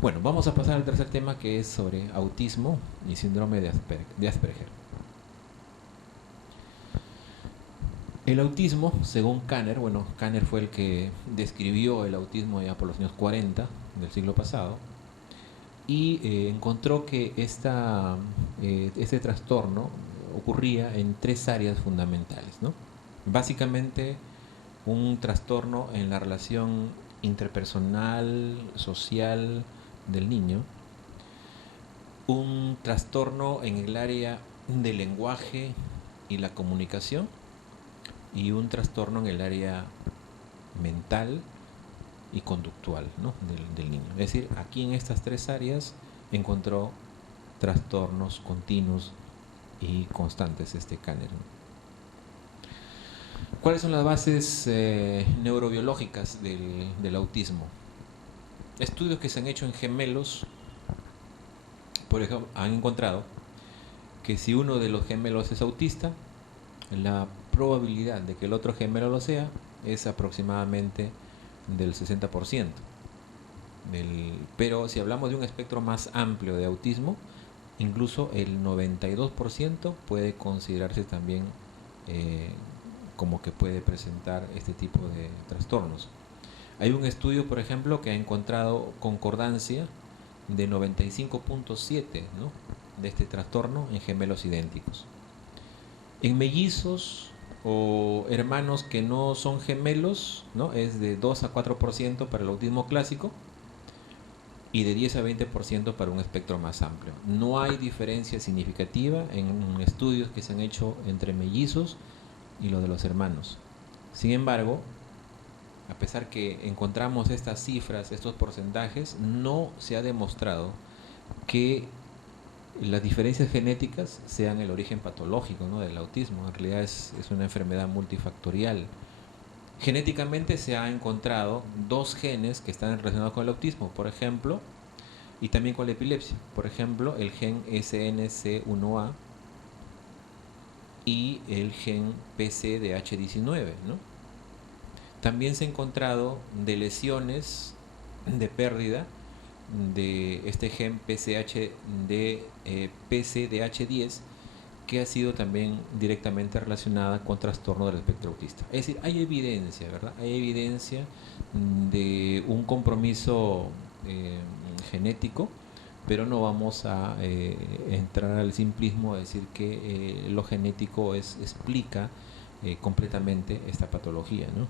Bueno, vamos a pasar al tercer tema, que es sobre autismo y síndrome de Asperger. El autismo, según Kanner, bueno, Kanner fue el que describió el autismo ya por los años 40 del siglo pasado, y encontró que este trastorno ocurría en tres áreas fundamentales, ¿no? Básicamente, un trastorno en la relación interpersonal, social del niño, un trastorno en el área del lenguaje y la comunicación, y un trastorno en el área mental y conductual, ¿no? del niño. Es decir, aquí en estas tres áreas encontró trastornos continuos y constantes Kanner. ¿Cuáles son las bases neurobiológicas del autismo? Estudios que se han hecho en gemelos, por ejemplo, han encontrado que si uno de los gemelos es autista, la probabilidad de que el otro gemelo lo sea es aproximadamente del 60%. Pero si hablamos de un espectro más amplio de autismo, incluso el 92% puede considerarse también como que puede presentar este tipo de trastornos. Hay un estudio, por ejemplo, que ha encontrado concordancia de 95.7, ¿no?, de este trastorno en gemelos idénticos. En mellizos o hermanos que no son gemelos, ¿no?, es de 2 a 4% para el autismo clásico y de 10 a 20% para un espectro más amplio. No hay diferencia significativa en estudios que se han hecho entre mellizos y lo de los hermanos. Sin embargo, a pesar que encontramos estas cifras, estos porcentajes, no se ha demostrado que las diferencias genéticas sean el origen patológico, ¿no?, del autismo. En realidad es una enfermedad multifactorial. Genéticamente se ha encontrado dos genes que están relacionados con el autismo, por ejemplo, y también con la epilepsia. Por ejemplo, el gen SNC1A y el gen PCDH19, ¿no? También se ha encontrado de lesiones de pérdida de este gen PCDH10, que ha sido también directamente relacionada con trastorno del espectro autista. Es decir, hay evidencia, ¿verdad? Hay evidencia de un compromiso genético, pero no vamos a entrar al simplismo de decir que lo genético explica completamente esta patología, ¿no?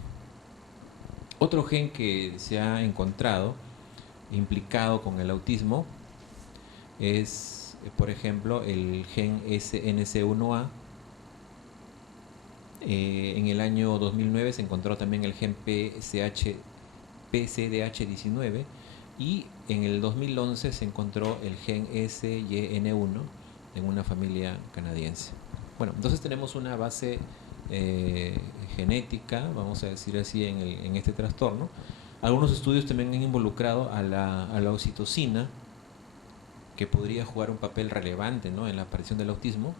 Otro gen que se ha encontrado implicado con el autismo es, por ejemplo, el gen SNC1A. En el año 2009 se encontró también el gen PCDH19, y en el 2011 se encontró el gen SYN1 en una familia canadiense. Bueno, entonces tenemos una base genética, vamos a decir así, en este trastorno. Algunos estudios también han involucrado a la oxitocina, que podría jugar un papel relevante, ¿no?, en la aparición del autismo.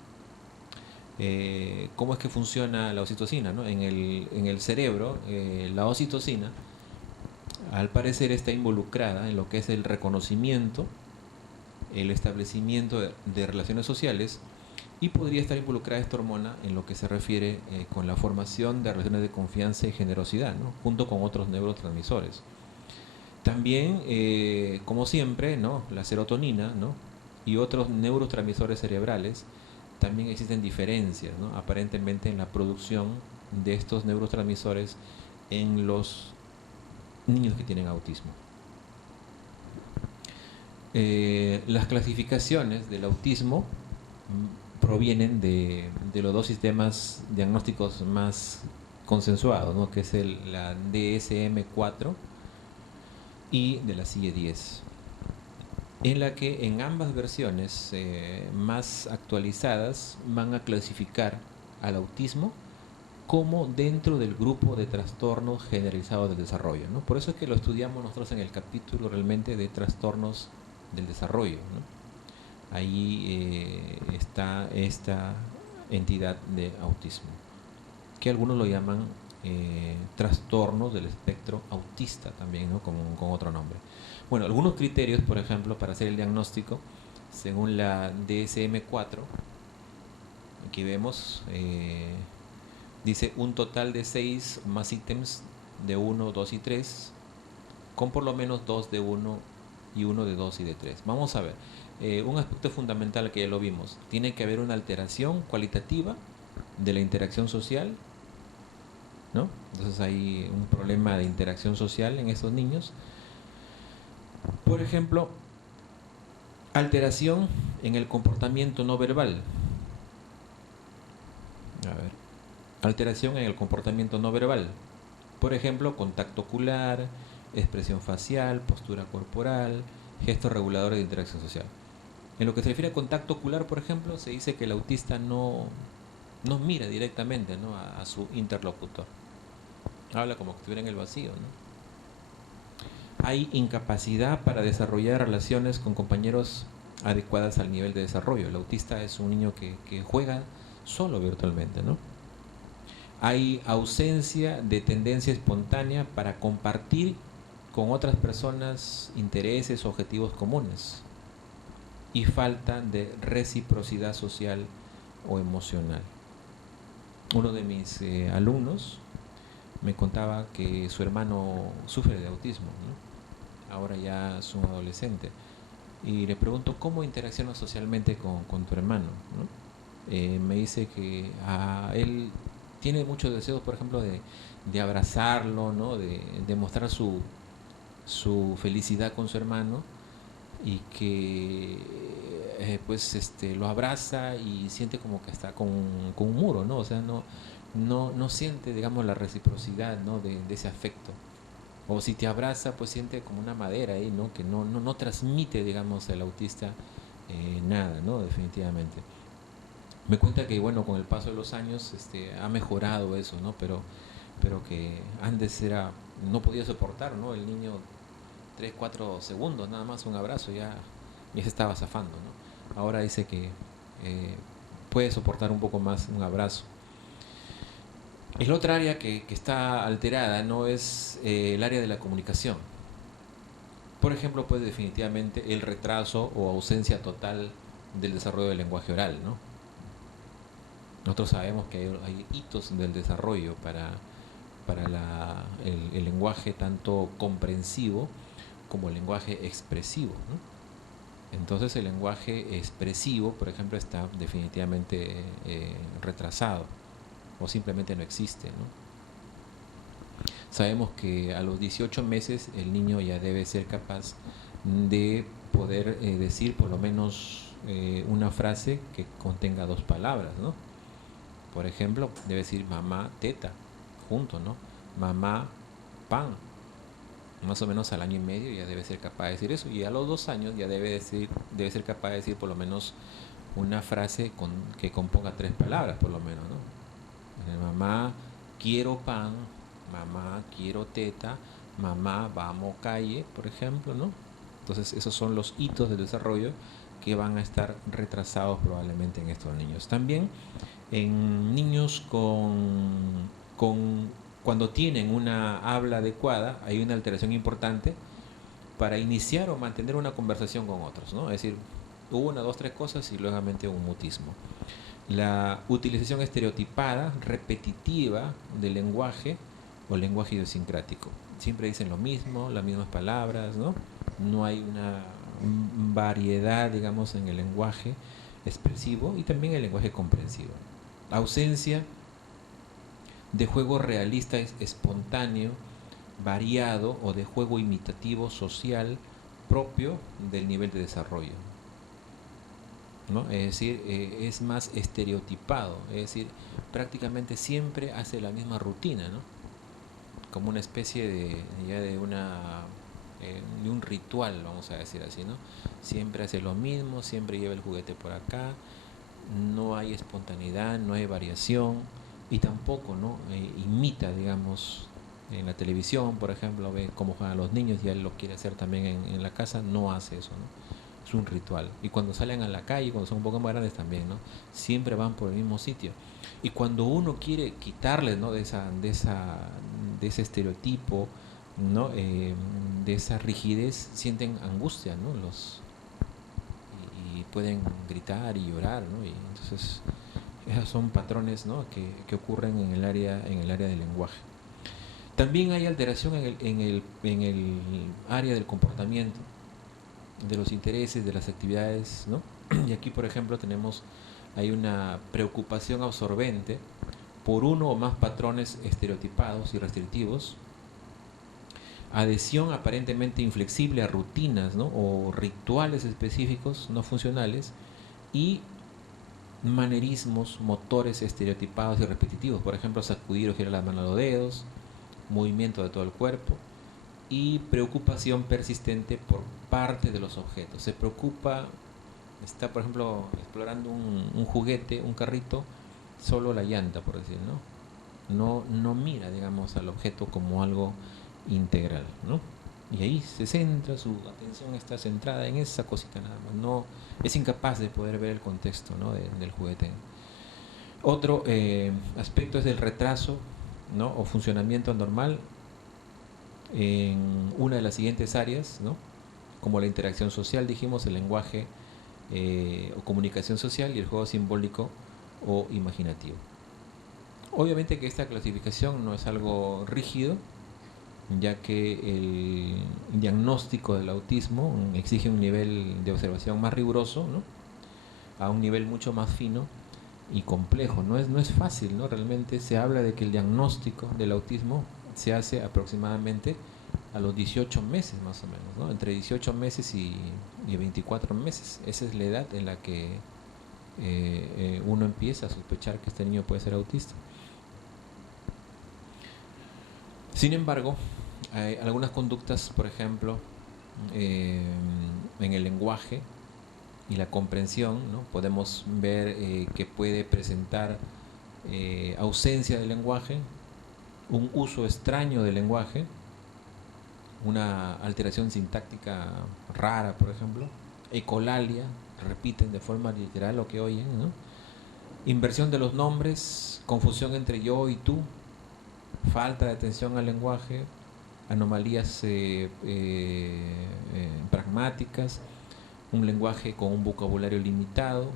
¿Cómo es que funciona la oxitocina, ¿no? En el cerebro, la oxitocina, al parecer, está involucrada en lo que es el reconocimiento, el establecimiento de relaciones sociales, y podría estar involucrada esta hormona en lo que se refiere con la formación de relaciones de confianza y generosidad, ¿no?, junto con otros neurotransmisores. También, como siempre, ¿no?, la serotonina, ¿no?, y otros neurotransmisores cerebrales, también existen diferencias, ¿no?, aparentemente en la producción de estos neurotransmisores en los niños que tienen autismo. Las clasificaciones del autismo provienen de los dos sistemas diagnósticos más consensuados, ¿no?, que es la DSM-4 y de la CIE-10, en la que en ambas versiones más actualizadas van a clasificar al autismo como dentro del grupo de trastornos generalizados del desarrollo, ¿no? Por eso es que lo estudiamos nosotros en el capítulo realmente de trastornos del desarrollo, ¿no? Ahí está esta entidad de autismo, que algunos lo llaman trastornos del espectro autista también, ¿no? Con otro nombre. Bueno, algunos criterios, por ejemplo, para hacer el diagnóstico, según la DSM-4, aquí vemos, dice un total de 6 más ítems de 1, 2 y 3, con por lo menos 2 de 1 y 1 de 2 y de 3. Vamos a ver, un aspecto fundamental que ya lo vimos, tiene que haber una alteración cualitativa de la interacción social, ¿no? Entonces hay un problema de interacción social en estos niños. Por ejemplo, alteración en el comportamiento no verbal. A ver, alteración en el comportamiento no verbal. Por ejemplo, contacto ocular, expresión facial, postura corporal, gestos reguladores de interacción social. En lo que se refiere a contacto ocular, por ejemplo, se dice que el autista no mira directamente, ¿no?, a su interlocutor. Habla como que estuviera en el vacío, ¿no? Hay incapacidad para desarrollar relaciones con compañeros adecuadas al nivel de desarrollo. El autista es un niño que juega solo virtualmente, ¿no? Hay ausencia de tendencia espontánea para compartir con otras personas intereses, objetivos comunes, y falta de reciprocidad social o emocional. Uno de mis alumnos me contaba que su hermano sufre de autismo, ¿no? Ahora ya es un adolescente, y le pregunto cómo interacciona socialmente con tu hermano, ¿no? Me dice que él tiene muchos deseos, por ejemplo, de abrazarlo, ¿no?, de mostrar su felicidad con su hermano, y que pues lo abraza y siente como que está con un muro, ¿no? O sea, no siente, digamos, la reciprocidad, ¿no?, de ese afecto. O si te abraza, pues siente como una madera ahí, ¿no?, que no transmite, digamos, al autista nada, ¿no?, definitivamente. Me cuenta que, bueno, con el paso de los años ha mejorado eso, ¿no? Pero que antes no podía soportar, ¿no? El niño 3, 4 segundos, nada más un abrazo, ya se estaba zafando, ¿no? Ahora dice que puede soportar un poco más un abrazo. El otra área que está alterada, ¿no?, es el área de la comunicación. Por ejemplo, pues definitivamente el retraso o ausencia total del desarrollo del lenguaje oral, ¿no? Nosotros sabemos que hay hitos del desarrollo para el lenguaje tanto comprensivo como el lenguaje expresivo, ¿no? Entonces el lenguaje expresivo, por ejemplo, está definitivamente retrasado, o simplemente no existe, ¿no? Sabemos que a los 18 meses el niño ya debe ser capaz de poder decir por lo menos una frase que contenga 2 palabras, ¿no? Por ejemplo, debe decir mamá, teta, junto, ¿no? Mamá, pan. Más o menos al año y medio ya debe ser capaz de decir eso, y a los 2 años ya debe ser capaz de decir por lo menos una frase que componga 3 palabras, por lo menos, ¿no? Mamá, quiero pan, mamá, quiero teta, mamá, vamos calle, por ejemplo, ¿no? Entonces esos son los hitos del desarrollo que van a estar retrasados probablemente en estos niños. También en niños cuando tienen una habla adecuada, hay una alteración importante para iniciar o mantener una conversación con otros, ¿no? Es decir, 1, 2, 3 cosas y luego un mutismo. La utilización estereotipada, repetitiva del lenguaje o lenguaje idiosincrático. Siempre dicen lo mismo, las mismas palabras, ¿no? No hay una variedad, digamos, en el lenguaje expresivo y también el lenguaje comprensivo. Ausencia de juego realista, espontáneo, variado, o de juego imitativo social propio del nivel de desarrollo, ¿no? Es decir, es más estereotipado, es decir, prácticamente siempre hace la misma rutina, ¿no? Como una especie de un ritual, vamos a decir así, ¿no? Siempre hace lo mismo, siempre lleva el juguete por acá, no hay espontaneidad, no hay variación, y tampoco, ¿no?, imita, digamos, en la televisión, por ejemplo, ve cómo juegan los niños y él lo quiere hacer también en la casa, no hace eso, ¿no? es un ritual. Y cuando salen a la calle, cuando son un poco más grandes también, ¿no? Siempre van por el mismo sitio. Y cuando uno quiere quitarles, ¿no? De ese estereotipo, ¿no? De esa rigidez, sienten angustia, ¿no? Y pueden gritar y llorar, ¿no? Y entonces esos son patrones, ¿no? que ocurren en el área del lenguaje. También hay alteración en el área del comportamiento, de los intereses, de las actividades, ¿no? Y aquí, por ejemplo, hay una preocupación absorbente por uno o más patrones estereotipados y restrictivos, adhesión aparentemente inflexible a rutinas, ¿no? O rituales específicos no funcionales, y manerismos motores estereotipados y repetitivos, por ejemplo, sacudir o girar las manos a los dedos, movimiento de todo el cuerpo, y preocupación persistente por parte de los objetos. Se preocupa, está por ejemplo explorando un juguete, un carrito, solo la llanta, por decir, no mira, digamos, al objeto como algo integral, ¿no? Y ahí se centra, su atención está centrada en esa cosita nada más, no es incapaz de poder ver el contexto, ¿no? del juguete. Otro aspecto es el retraso, ¿no? O funcionamiento anormal en una de las siguientes áreas, ¿no? Como la interacción social, dijimos, el lenguaje o comunicación social, y el juego simbólico o imaginativo. Obviamente que esta clasificación no es algo rígido, ya que el diagnóstico del autismo exige un nivel de observación más riguroso, ¿no? A un nivel mucho más fino y complejo. No es fácil, ¿no? Realmente se habla de que el diagnóstico del autismo se hace aproximadamente a los 18 meses más o menos, ¿no? Entre 18 meses y 24 meses. Esa es la edad en la que uno empieza a sospechar que este niño puede ser autista. Sin embargo, hay algunas conductas, por ejemplo, en el lenguaje y la comprensión, ¿no? Podemos ver que puede presentar ausencia del lenguaje, un uso extraño del lenguaje, una alteración sintáctica rara, por ejemplo, ecolalia, repiten de forma literal lo que oyen, ¿no? Inversión de los nombres, confusión entre yo y tú, falta de atención al lenguaje, anomalías pragmáticas, un lenguaje con un vocabulario limitado,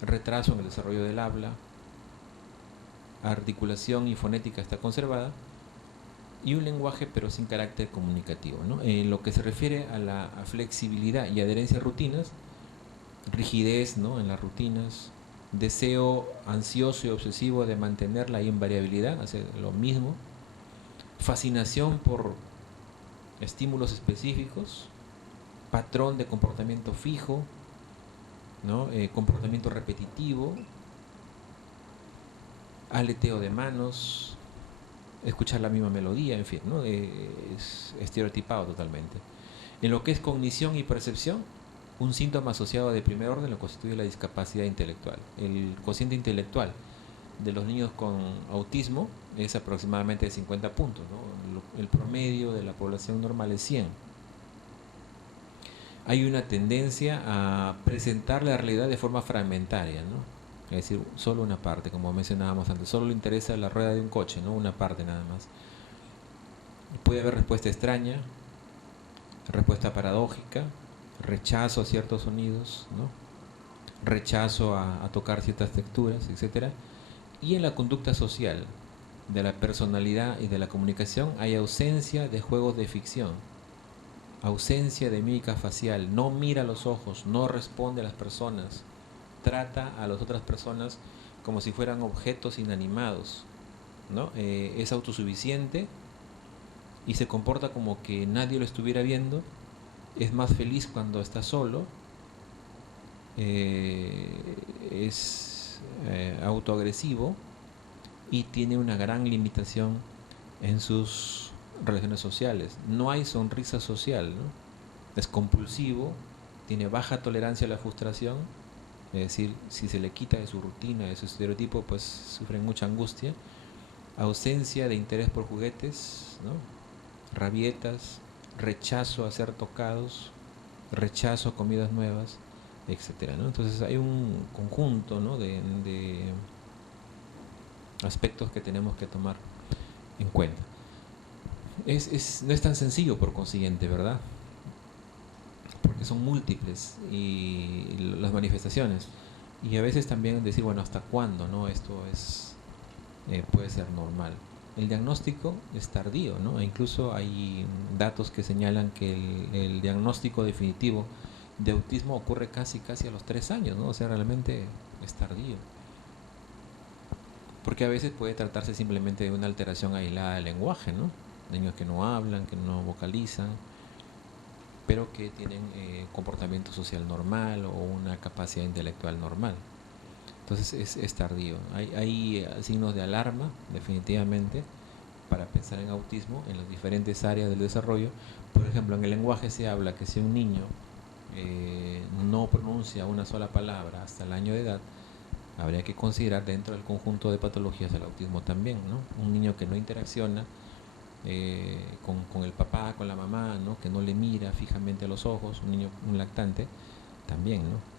retraso en el desarrollo del habla, articulación y fonética está conservada, y un lenguaje pero sin carácter comunicativo, ¿no? En lo que se refiere a la flexibilidad y adherencia a rutinas, rigidez, ¿no? En las rutinas, deseo ansioso y obsesivo de mantener la invariabilidad, hacer lo mismo, fascinación por estímulos específicos, patrón de comportamiento fijo, ¿no? Comportamiento repetitivo, aleteo de manos, escuchar la misma melodía, en fin, ¿no? Es estereotipado totalmente. En lo que es cognición y percepción, un síntoma asociado de primer orden lo constituye la discapacidad intelectual. El cociente intelectual de los niños con autismo es aproximadamente de 50 puntos, ¿no? El promedio de la población normal es 100. Hay una tendencia a presentar la realidad de forma fragmentaria, ¿no? Es decir, solo una parte, como mencionábamos antes, solo le interesa la rueda de un coche, ¿no? Una parte nada más. Puede haber respuesta extraña, respuesta paradójica, rechazo a ciertos sonidos, ¿no? Rechazo a tocar ciertas texturas, etc. Y en la conducta social de la personalidad y de la comunicación hay ausencia de juegos de ficción, ausencia de mímica facial, no mira a los ojos, no responde a las personas, trata a las otras personas como si fueran objetos inanimados, ¿no? Es autosuficiente y se comporta como que nadie lo estuviera viendo, es más feliz cuando está solo, es autoagresivo y tiene una gran limitación en sus relaciones sociales. No hay sonrisa social, ¿no? Es compulsivo, tiene baja tolerancia a la frustración, es decir, si se le quita de su rutina, de su estereotipo, pues sufren mucha angustia, ausencia de interés por juguetes, ¿no? Rabietas, rechazo a ser tocados, rechazo a comidas nuevas, etcétera, ¿no? Entonces hay un conjunto, ¿no?, de aspectos que tenemos que tomar en cuenta. No es tan sencillo, por consiguiente, ¿verdad? Porque son múltiples y las manifestaciones. Y a veces también decir, bueno, ¿hasta cuándo, no? Esto puede ser normal. El diagnóstico es tardío, ¿no? E incluso hay datos que señalan que el diagnóstico definitivo de autismo ocurre casi a los 3 años, ¿no? O sea, realmente es tardío. Porque a veces puede tratarse simplemente de una alteración aislada del lenguaje, ¿no? Niños que no hablan, que no vocalizan, pero que tienen comportamiento social normal o una capacidad intelectual normal. Entonces es tardío. Hay signos de alarma, definitivamente, para pensar en autismo en las diferentes áreas del desarrollo. Por ejemplo, en el lenguaje se habla que si un niño no pronuncia una sola palabra hasta el año de edad, habría que considerar dentro del conjunto de patologías el autismo también, ¿no? Un niño que no interacciona con el papá, con la mamá, ¿no?, que no le mira fijamente a los ojos, un lactante, también, ¿no?,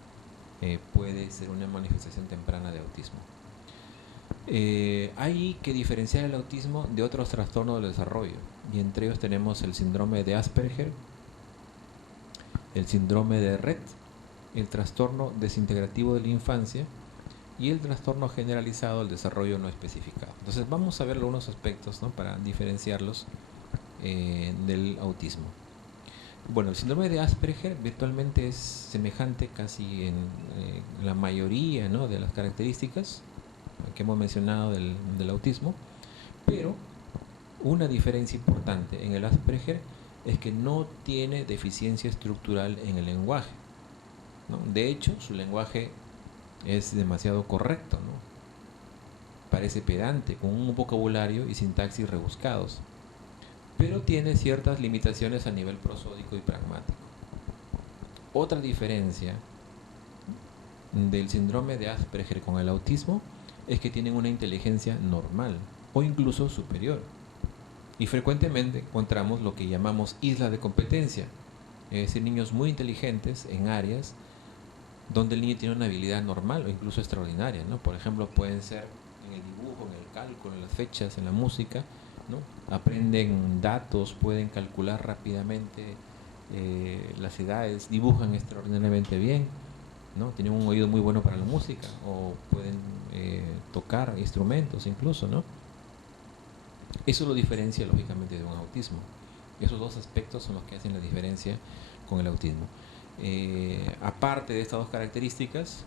puede ser una manifestación temprana de autismo. Hay que diferenciar el autismo de otros trastornos del desarrollo, y entre ellos tenemos el síndrome de Asperger, el síndrome de Rett, el trastorno desintegrativo de la infancia y el trastorno generalizado del desarrollo no especificado. Entonces vamos a ver algunos aspectos, ¿no?, para diferenciarlos del autismo. Bueno, el síndrome de Asperger virtualmente es semejante casi en la mayoría, ¿no?, de las características que hemos mencionado del autismo, pero una diferencia importante en el Asperger es que no tiene deficiencia estructural en el lenguaje, ¿no? De hecho, su lenguaje es demasiado correcto, ¿no? Parece pedante, con un vocabulario y sintaxis rebuscados, pero tiene ciertas limitaciones a nivel prosódico y pragmático. Otra diferencia del síndrome de Asperger con el autismo es que tienen una inteligencia normal o incluso superior, y frecuentemente encontramos lo que llamamos islas de competencia, es decir, niños muy inteligentes en áreas donde el niño tiene una habilidad normal o incluso extraordinaria, ¿no? Por ejemplo, pueden ser en el dibujo, en el cálculo, en las fechas, en la música, ¿no? Aprenden datos, pueden calcular rápidamente las edades, dibujan extraordinariamente bien, ¿no? Tienen un oído muy bueno para la música o pueden tocar instrumentos incluso, ¿no? Eso lo diferencia lógicamente de un autismo. Esos dos aspectos son los que hacen la diferencia con el autismo. Aparte de estas dos características,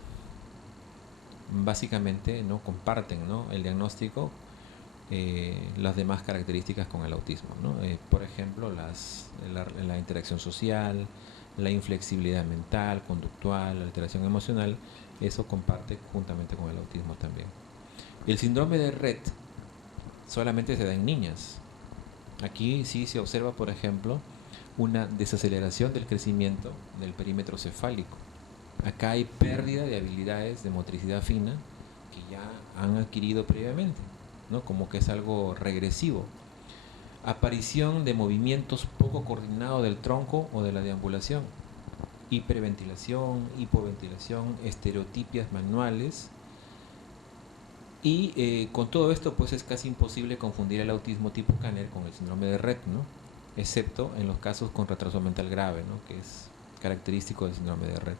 básicamente no comparten, ¿no?, el diagnóstico, las demás características con el autismo, ¿no? Por ejemplo, la interacción social, la inflexibilidad mental, conductual, la alteración emocional, eso comparte juntamente con el autismo también. El síndrome de Rett solamente se da en niñas. Aquí sí se observa, por ejemplo, una desaceleración del crecimiento del perímetro cefálico. Acá hay pérdida de habilidades de motricidad fina que ya han adquirido previamente, ¿no?, como que es algo regresivo. Aparición de movimientos poco coordinados del tronco o de la deambulación, hiperventilación, hipoventilación, estereotipias manuales. Y con todo esto pues es casi imposible confundir el autismo tipo Kanner con el síndrome de Rett, ¿no?, excepto en los casos con retraso mental grave, ¿no?, que es característico del síndrome de Rett.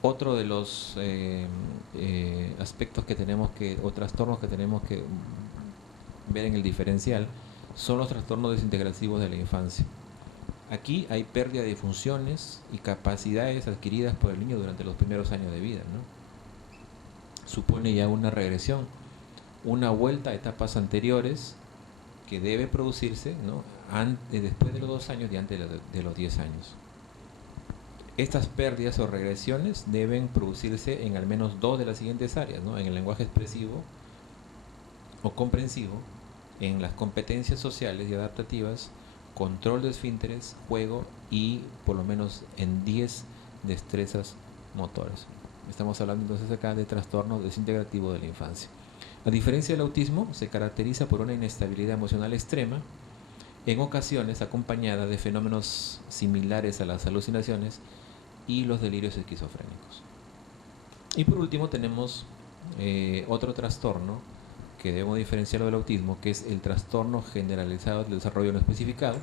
Otro de los aspectos que tenemos o trastornos que tenemos que ver en el diferencial son los trastornos desintegrativos de la infancia. Aquí hay pérdida de funciones y capacidades adquiridas por el niño durante los primeros años de vida, ¿no? Supone ya una regresión, una vuelta a etapas anteriores que debe producirse, ¿no?, después de los 2 años y antes de los 10 años. Estas pérdidas o regresiones deben producirse en al menos 2 de las siguientes áreas, ¿no?, en el lenguaje expresivo o comprensivo, en las competencias sociales y adaptativas, control de esfínteres, juego y por lo menos en 10 destrezas motoras. Estamos hablando entonces acá de trastorno desintegrativo de la infancia. A diferencia del autismo, se caracteriza por una inestabilidad emocional extrema en ocasiones acompañada de fenómenos similares a las alucinaciones y los delirios esquizofrénicos. Y por último tenemos otro trastorno que debemos diferenciarlo del autismo, que es el trastorno generalizado del desarrollo no especificado.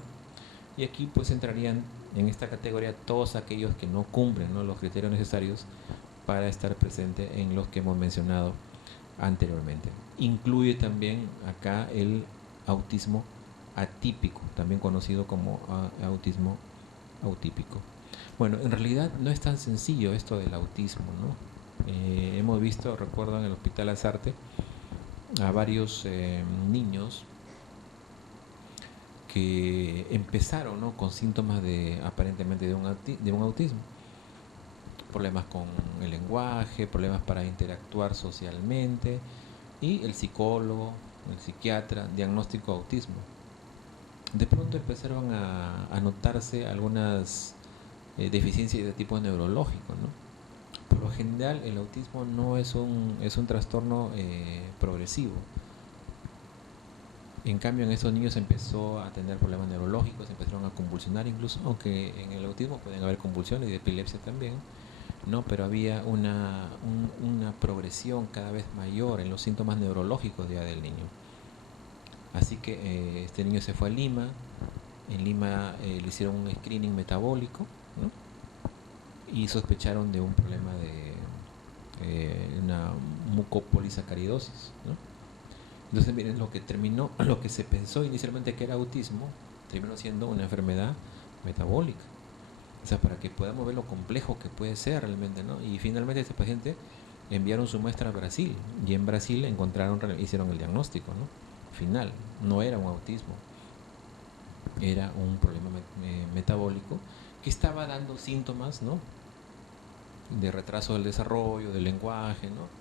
Y aquí pues entrarían en esta categoría todos aquellos que no cumplen, ¿no?, los criterios necesarios para estar presente en los que hemos mencionado anteriormente. Incluye también acá el autismo atípico, también conocido como autismo autípico. Bueno, en realidad no es tan sencillo esto del autismo, ¿no? Hemos visto, recuerdo en el Hospital Azarte, a varios niños que empezaron, ¿no?, con síntomas de aparentemente de un autismo. Problemas con el lenguaje, problemas para interactuar socialmente, y el psicólogo, el psiquiatra, diagnóstico de autismo. De pronto empezaron a notarse algunas deficiencias de tipo neurológico, ¿no? Por lo general el autismo no es un trastorno progresivo. En cambio, en estos niños empezó a tener problemas neurológicos, empezaron a convulsionar incluso, aunque en el autismo pueden haber convulsiones y de epilepsia también, ¿no? Pero había una progresión cada vez mayor en los síntomas neurológicos ya del niño. Así que este niño se fue a Lima. En Lima le hicieron un screening metabólico, ¿no?, y sospecharon de un problema de una mucopolisacaridosis, ¿no? Entonces, miren, lo que se pensó inicialmente que era autismo, terminó siendo una enfermedad metabólica. O sea, para que podamos ver lo complejo que puede ser realmente, ¿no? Y finalmente este paciente enviaron su muestra a Brasil, y en Brasil hicieron el diagnóstico, ¿no?, final. No era un autismo, era un problema metabólico que estaba dando síntomas, ¿no?, de retraso del desarrollo, del lenguaje, ¿no?,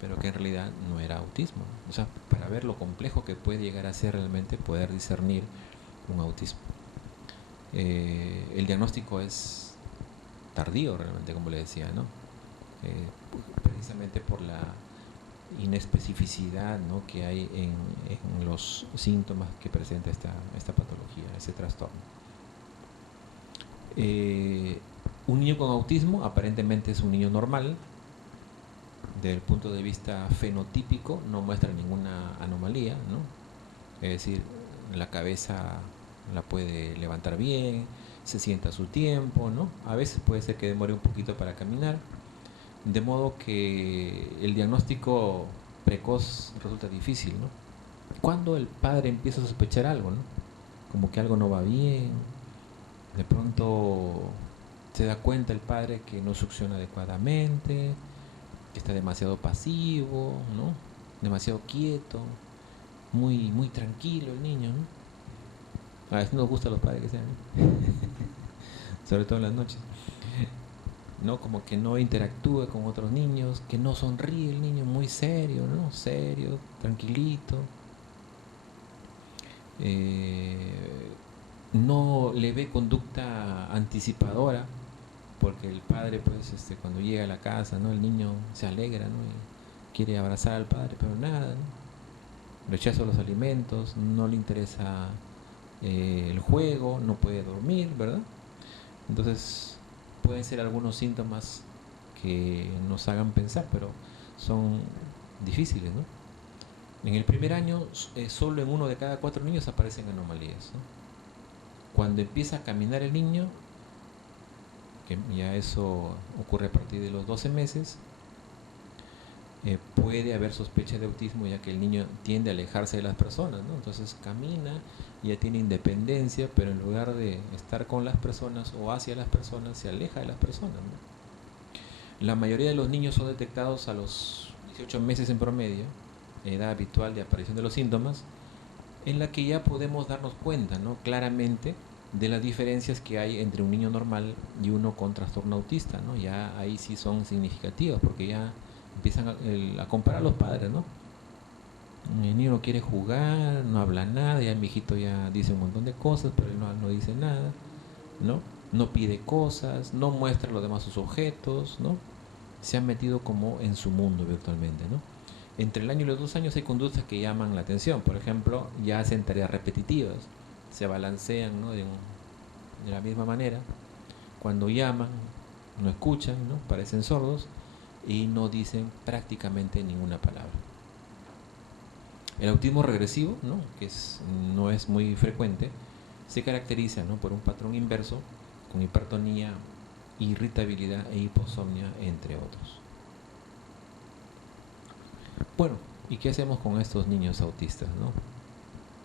pero que en realidad no era autismo. O sea, para ver lo complejo que puede llegar a ser realmente poder discernir un autismo. El diagnóstico es tardío realmente, como le decía, ¿no? Precisamente por la inespecificidad, ¿no?, que hay en los síntomas que presenta esta patología, ese trastorno. Un niño con autismo aparentemente es un niño normal. Desde el punto de vista fenotípico no muestra ninguna anomalía, ¿no? Es decir, la cabeza la puede levantar bien, se sienta a su tiempo, ¿no? A veces puede ser que demore un poquito para caminar, de modo que el diagnóstico precoz resulta difícil, ¿no? Cuando el padre empieza a sospechar algo, ¿no?, como que algo no va bien, de pronto se da cuenta el padre que no succiona adecuadamente, que está demasiado pasivo, ¿no?, demasiado quieto, muy tranquilo el niño, ¿no? A veces nos gusta a los padres que sean, ¿no? Sobre todo en las noches, ¿no? Como que no interactúa con otros niños, que no sonríe el niño, muy serio, ¿no? Serio, tranquilito. No le ve conducta anticipadora, porque el padre, pues, cuando llega a la casa, ¿no?, el niño se alegra, ¿no?, y quiere abrazar al padre, pero nada, ¿no? Rechaza los alimentos, no le interesa el juego, no puede dormir, ¿verdad? Entonces pueden ser algunos síntomas que nos hagan pensar, pero son difíciles, ¿no? En el primer año, solo en 1 de cada 4 niños aparecen anomalías, ¿no? Cuando empieza a caminar el niño, que ya eso ocurre a partir de los 12 meses, puede haber sospecha de autismo, ya que el niño tiende a alejarse de las personas, ¿no? Entonces camina, ya tiene independencia, pero en lugar de estar con las personas o hacia las personas, se aleja de las personas, ¿no? La mayoría de los niños son detectados a los 18 meses en promedio, edad habitual de aparición de los síntomas, en la que ya podemos darnos cuenta, ¿no?, claramente de las diferencias que hay entre un niño normal y uno con trastorno autista, ¿no? Ya ahí sí son significativas, porque ya empiezan a comparar a los padres, ¿no? El niño no quiere jugar, no habla nada, ya el viejito ya dice un montón de cosas, pero él no dice nada, ¿no? No pide cosas, no muestra los demás sus objetos, ¿no? Se ha metido como en su mundo virtualmente, ¿no? Entre el año y los 2 años hay conductas que llaman la atención. Por ejemplo, ya hacen tareas repetitivas, se balancean, ¿no? de la misma manera. Cuando llaman, no escuchan, ¿no? Parecen sordos y no dicen prácticamente ninguna palabra. El autismo regresivo, ¿no? Que no es muy frecuente, se caracteriza, ¿no? por un patrón inverso con hipertonía, irritabilidad e hiposomnia, entre otros. Bueno, ¿y qué hacemos con estos niños autistas, no?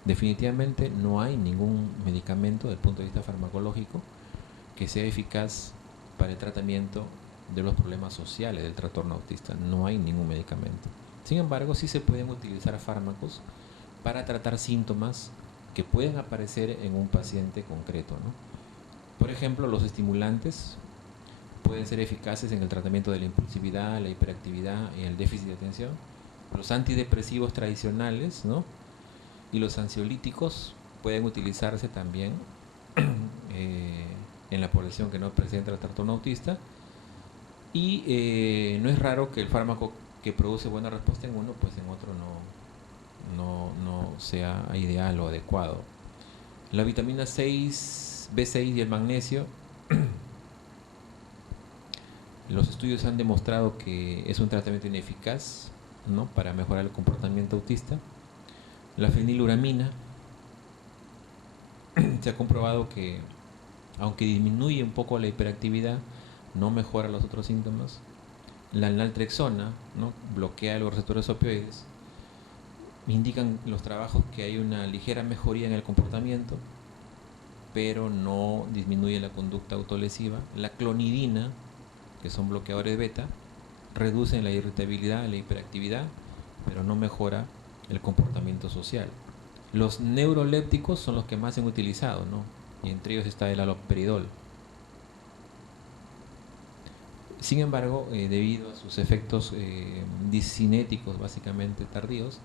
Definitivamente no hay ningún medicamento desde el punto de vista farmacológico que sea eficaz para el tratamiento de los problemas sociales del trastorno autista. No hay ningún medicamento. Sin embargo, sí se pueden utilizar fármacos para tratar síntomas que pueden aparecer en un paciente concreto, ¿no? Por ejemplo, los estimulantes pueden ser eficaces en el tratamiento de la impulsividad, la hiperactividad y el déficit de atención. Los antidepresivos tradicionales, ¿no? Y los ansiolíticos pueden utilizarse también en la población que no presenta el trastorno autista. Y no es raro que el fármaco que produce buena respuesta en uno, pues en otro no sea ideal o adecuado. La vitamina 6, B6 y el magnesio, los estudios han demostrado que es un tratamiento ineficaz, ¿no? para mejorar el comportamiento autista. La feniluramina se ha comprobado que, aunque disminuye un poco la hiperactividad, no mejora los otros síntomas. La naltrexona, ¿no? bloquea los receptores opioides. Indican los trabajos que hay una ligera mejoría en el comportamiento, pero no disminuye la conducta autolesiva. La clonidina, que son bloqueadores beta, reducen la irritabilidad, la hiperactividad, pero no mejora el comportamiento social. Los neurolépticos son los que más se han utilizado, ¿no? Y entre ellos está el haloperidol. Sin embargo, debido a sus efectos discinéticos básicamente tardíos,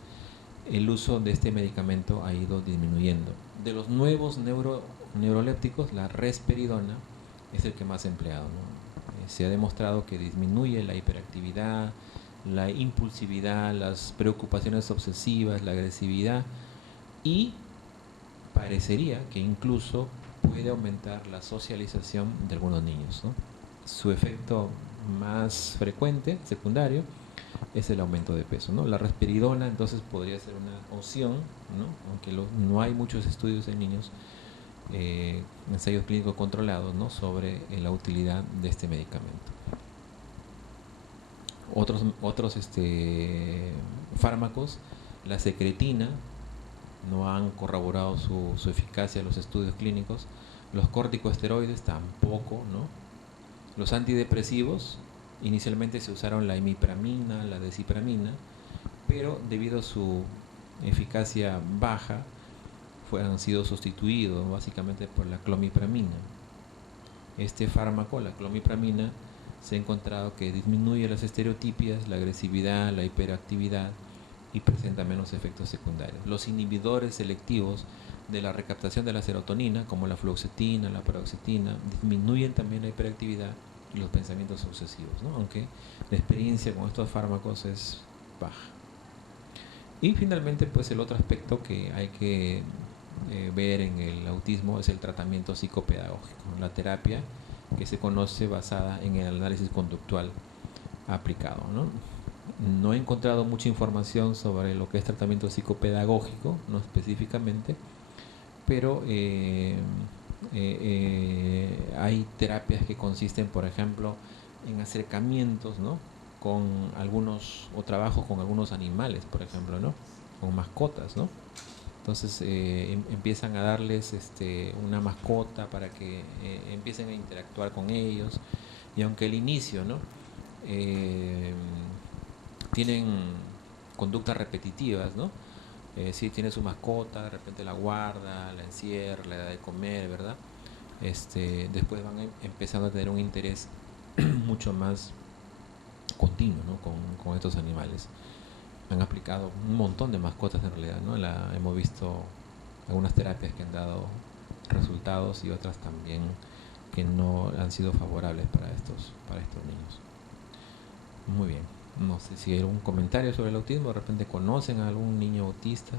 el uso de este medicamento ha ido disminuyendo. De los nuevos neurolépticos, la risperidona es el que más empleado, ¿no? Se ha demostrado que disminuye la hiperactividad, la impulsividad, las preocupaciones obsesivas, la agresividad, y parecería que incluso puede aumentar la socialización de algunos niños, ¿no? Su efecto más frecuente, secundario, es el aumento de peso, ¿no? La risperidona entonces podría ser una opción, ¿no? Aunque no hay muchos estudios en niños, ensayos clínicos controlados, ¿no? sobre la utilidad de este medicamento. Otros fármacos, la secretina, no han corroborado su eficacia en los estudios clínicos. Los corticosteroides tampoco, ¿no? Los antidepresivos, inicialmente se usaron la imipramina, la desipramina, pero debido a su eficacia baja, han sido sustituidos básicamente por la clomipramina. Este fármaco, la clomipramina, se ha encontrado que disminuye las estereotipias, la agresividad, la hiperactividad y presenta menos efectos secundarios. Los inhibidores selectivos de la recaptación de la serotonina, como la fluoxetina, la paroxetina, disminuyen también la hiperactividad y los pensamientos obsesivos, ¿no? Aunque la experiencia con estos fármacos es baja. Y finalmente, pues el otro aspecto que hay que ver en el autismo es el tratamiento psicopedagógico, la terapia que se conoce basada en el análisis conductual aplicado, ¿no? No he encontrado mucha información sobre lo que es tratamiento psicopedagógico, no específicamente, pero hay terapias que consisten, por ejemplo, en acercamientos, ¿no? con algunos, o trabajos con algunos animales, por ejemplo, ¿no? con mascotas, ¿no? Entonces empiezan a darles una mascota para que empiecen a interactuar con ellos, y aunque al inicio, ¿no? Tienen conductas repetitivas, ¿no? Si tiene su mascota, de repente la guarda, la encierra, le da de comer, ¿verdad? Después van empezando a tener un interés mucho más continuo, ¿no? con estos animales. Han aplicado un montón de mascotas en realidad, ¿no? Hemos visto algunas terapias que han dado resultados y otras también que no han sido favorables para estos niños. Muy bien. No sé si hay algún comentario sobre el autismo. De repente conocen a algún niño autista.